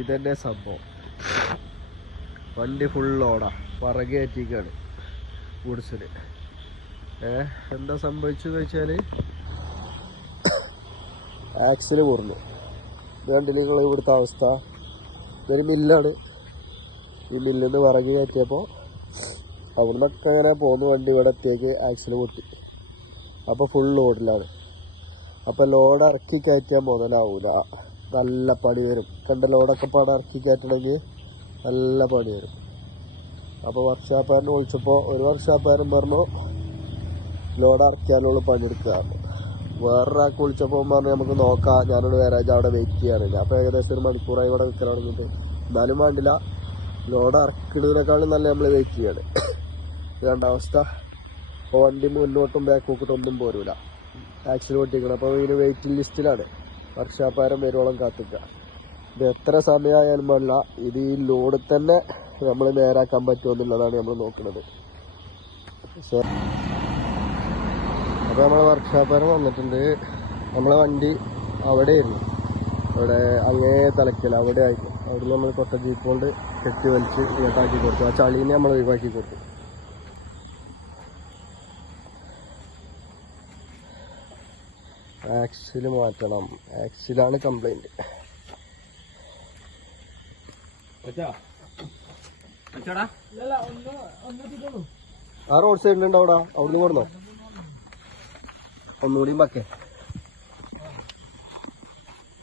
ഇതന്നെ സംഭവം. വണ്ടി ഫുൾ ലോഡാ, പറകേറ്റിക്കാണ് ഗുഡ്സിന്. എന്താ സംഭവിച്ചെന്ന് വെച്ചാൽ ആക്സില് മുറിഞ്ഞു. കണ്ടില്ല നിങ്ങൾ ഇവിടുത്തെ അവസ്ഥ. ഇതൊരു മില്ലാണ്. ഈ മില്ലിൽ നിന്ന് വിറക് കയറ്റിയപ്പോൾ അവിടുന്നൊക്കെ അങ്ങനെ പോകുന്ന വണ്ടി ഇവിടെ എത്തിയേക്ക് ആക്സില് പൊട്ടി. അപ്പോൾ ഫുൾ ലോഡിലാണ്. അപ്പോൾ ലോഡ് ഇറക്കി കയറ്റിയാൽ മുതലാവൂല, നല്ല പണി വരും. കണ്ട ലോഡൊക്കെ പാടെ ഇറക്കി കയറ്റണമെങ്കിൽ നല്ല പണി വരും. അപ്പോൾ വർക്ക്ഷോപ്പുകാരനെ വിളിച്ചപ്പോൾ ഒരു വർക്ക്ഷോപ്പുകാരൻ പറഞ്ഞു ലോഡ് ഇറക്കിയാലുള്ള പണിയെടുക്കുകയാണ്. വേറൊരാൾക്ക് വിളിച്ചപ്പോൾ പറഞ്ഞു നമുക്ക് നോക്കാം, ഞാനോട് വരാൻ അവിടെ വെയിറ്റ് ചെയ്യാറില്ല. അപ്പോൾ ഏകദേശം ഒരു മണിക്കൂറായി ഇവിടെ നിൽക്കാൻ തുടങ്ങിയിട്ട്. എന്നാലും വേണ്ടില്ല, ലോഡ് ഇറക്കുന്നതിനേക്കാളും നല്ല നമ്മൾ വെയിറ്റ് ചെയ്യാണ്. ഇതാണ്ട അവസ്ഥ. അപ്പോൾ വണ്ടി മുന്നോട്ടും ബാക്കോട്ടും ഒന്നും പോരൂല, ആക്സിൽ പൊട്ടിക്കണം. അപ്പോൾ ഇതിന് വെയിറ്റിംഗ് ലിസ്റ്റിലാണ്. വർക്ക്ഷോപ്പുകാരൻ വരുവോളം കാത്തിക്കുക. ഇത് എത്ര സമയമായാലും പാടില്ല, ഇത് ഈ ലോഡ് തന്നെ നമ്മൾ നേരാക്കാൻ പറ്റുമെന്നുള്ളതാണ് നമ്മൾ നോക്കുന്നത്. അപ്പോൾ നമ്മളെ വർക്ക്ഷോപ്പുകാരൻ വന്നിട്ടുണ്ട്. നമ്മളെ വണ്ടി അവിടെയായിരുന്നു, അവിടെ അങ്ങേ തലക്കൽ അവിടെ ആയിരുന്നു. അവിടെ നമ്മൾ കൊട്ട ജീപ്പ് കൊണ്ട് കെട്ടി വലിച്ച് ഇങ്ങോട്ടാക്കി കൊടുത്തു. ആ ചളീനെ നമ്മൾ ഒഴിവാക്കി കൊടുത്തു. ആക്സിൽ മാറ്റണം, ആക്സിലാണ് കംപ്ലൈന്റ്. ആ റോഡ് സൈഡിലുണ്ടോ അവിടെ? അവിടുന്ന് കൊടുന്നോ ഒന്നുകൂടി പക്കേ.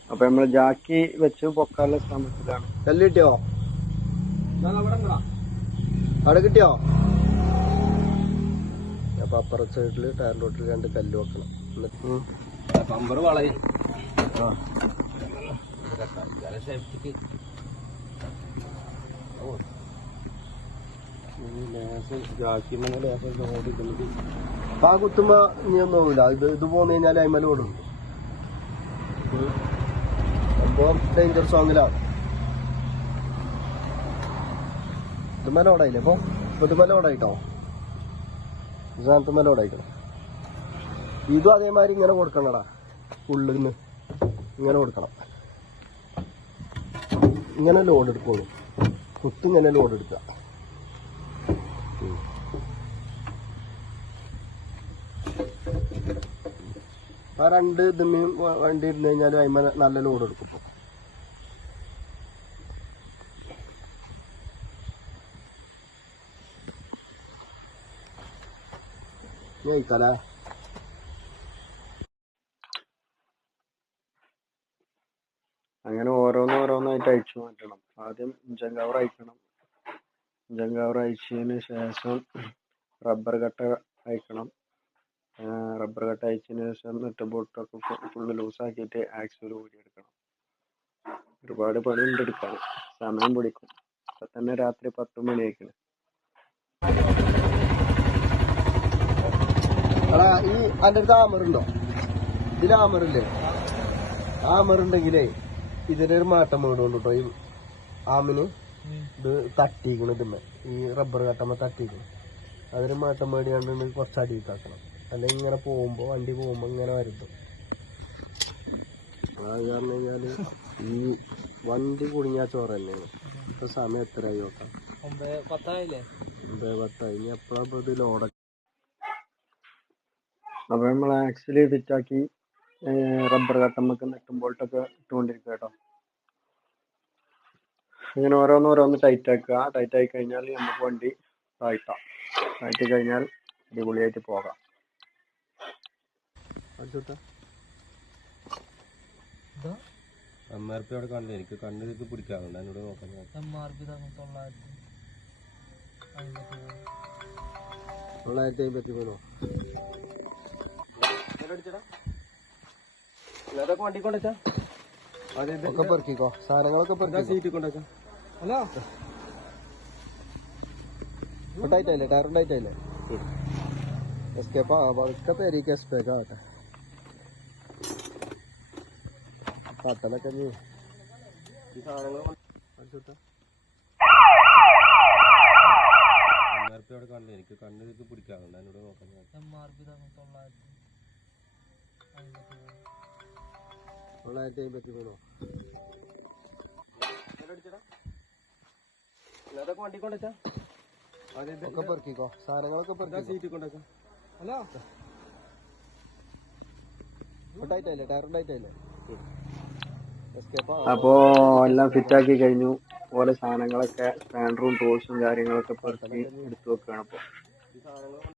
അപ്പൊ നമ്മള് ജാക്കി വെച്ച് പൊക്കാനുള്ള ശ്രമത്തിലാണ്. കല്ല് കിട്ടിയോ? അവിടെ കിട്ടിയോ? അപ്പൊ അപ്പുറത്തെ സൈഡില് ടയർ റോട്ടിൽ 2 കല്ല് വെക്കണം. പമ്പർ വളയും ആ കുത്തുമ്പോ ഇനി ഒന്നും പോവില്ല. ഇത് പോന്നു കഴിഞ്ഞാൽ അയിമല ഓടും. സംഭവം ഡേഞ്ചർ സോങ്ങിലാണ്. ഇതുമല ഓടായില്ലേ? അപ്പൊ ഇതുമല ഓടായിട്ടോ, സാധനത്തുമല ഓടായിക്കണം. ഇതും അതേമാതിരി ഇങ്ങനെ കൊടുക്കണടാ, ഉള്ളിന്ന് ഇങ്ങനെ കൊടുക്കണം. ഇങ്ങനെ ലോഡ് എടുക്കുള്ളൂ, കുത്തിങ്ങനെ ലോഡ് എടുക്കുക. ആ 2 ഇതുമ്മയും വണ്ടി ഇരുന്ന് കഴിഞ്ഞാൽ അതിന്മേൽ നല്ല ലോഡ് എടുക്കും. കഴിക്കാലേ. അങ്ങനെ ഓരോന്നായിട്ട് അയച്ചു മാറ്റണം. ആദ്യം ഇഞ്ചൻ കവർ അയക്കണം. ഇഞ്ചൻ കവർ അയച്ചതിന് ശേഷം റബ്ബർ കട്ട അയക്കണം. റബ്ബർ കട്ട അയച്ചതിന് ശേഷം നെറ്റ് ബോൾട്ടൊക്കെ ഫുള്ള് ലൂസാക്കിയിട്ട് ആക്സിൽ ഊരിയെടുക്കണം. ഒരുപാട് പണിയുണ്ട് എടുക്കാൻ, സമയം പിടിക്കും. ഇപ്പൊ തന്നെ രാത്രി 10 മണിയായിക്കണം. ഈ എൻ്റെ അടുത്ത് ആമറുണ്ടോ? ഇതിൽ ആമറില്ലേ? ആമറുണ്ടെങ്കിലേ ഇതിനൊരു മാറ്റം വേണം കേട്ടോ. ഈ ആമിന് ഇത് തട്ടിക്കണം, ഇതുമ്മേ ഈ റബ്ബർ കട്ടമ്മ തട്ടിക്കണം. അതിന് മാറ്റം വേണ്ടിയാണ്ട് കുറച്ച് അടിയിട്ടാക്കണം. അല്ലെങ്കിൽ ഇങ്ങനെ പോകുമ്പോ വണ്ടി പോകുമ്പോ ഇങ്ങനെ വരുന്നു. അത് കാരണം കഴിഞ്ഞാല് ഈ വണ്ടി കുടുങ്ങിയ ചോറ് തന്നെയാണ്. ഇപ്പൊ സമയം എത്രയായി നോക്കാം? 9:10. ഇനി എപ്പോഴാ ഇത് ലോഡൊക്കെ? അപ്പൊ നമ്മൾ ആക്സില് ഫിറ്റാക്കി റബ്ബർ കട്ടമ്മക്ക് നെറ്റും ബോൾട്ടൊക്കെ ഇട്ടുകൊണ്ടിരിക്കുക കേട്ടോ. ഇങ്ങനെ ഓരോന്ന് ടൈറ്റ് ആക്കുക. ടൈറ്റ് ആയി കഴിഞ്ഞാൽ നമുക്ക് വണ്ടി താഴ്ത്താം. താഴ്ത്തി കഴിഞ്ഞാൽ അടിപൊളിയായിട്ട് പോകാം. MRP അവിടെ കണ്ടു, എനിക്ക് കണ്ണിലേക്ക് പിടിക്കാറുണ്ട്. എന്നോട് നോക്കാൻ MRP 953. വണ്ടി കൊണ്ടുവച്ചാ ഒക്കെ പെറുക്കിക്കോ, സാധനങ്ങളൊക്കെ പെറുക്കി സീറ്റ് കൊണ്ടുവച്ചാ. ഹലോ, ടൈറ്റായില്ലേ? ടയർ ടൈറ്റായില്ലേ? എസ്കേപ്പാ ഒക്കെ പേരിക്ക് എസ്പേക്ക് ആവട്ടെ. പട്ടലൊക്കെ ഈ സാധനങ്ങൾ MRP അവിടെ കണ്ടു, എനിക്ക് കണ്ണിലേക്ക് പിടിക്കാറുണ്ട്. എന്നോട് നോക്കാൻ MRP 953. അതൊക്കെ വണ്ടി കൊണ്ടുവച്ചാ ഒക്കെ പെറുക്കിക്കോ, സാധനങ്ങളൊക്കെ പെറുക്കിക്കോ. സീറ്റ് കൊണ്ടുവച്ചാ അല്ല ടൈറ്റായില്ലേ, ടയർ ടൈറ്റായില്ലേ? അപ്പോ എല്ലാം ഫിറ്റാക്കി കഴിഞ്ഞു. ഓരോ സാധനങ്ങളൊക്കെ സ്പാൻഡറും ടൂൾസും കാര്യങ്ങളൊക്കെ പെറുക്കി എടുത്തു വെക്കുകയാണ്. അപ്പോൾ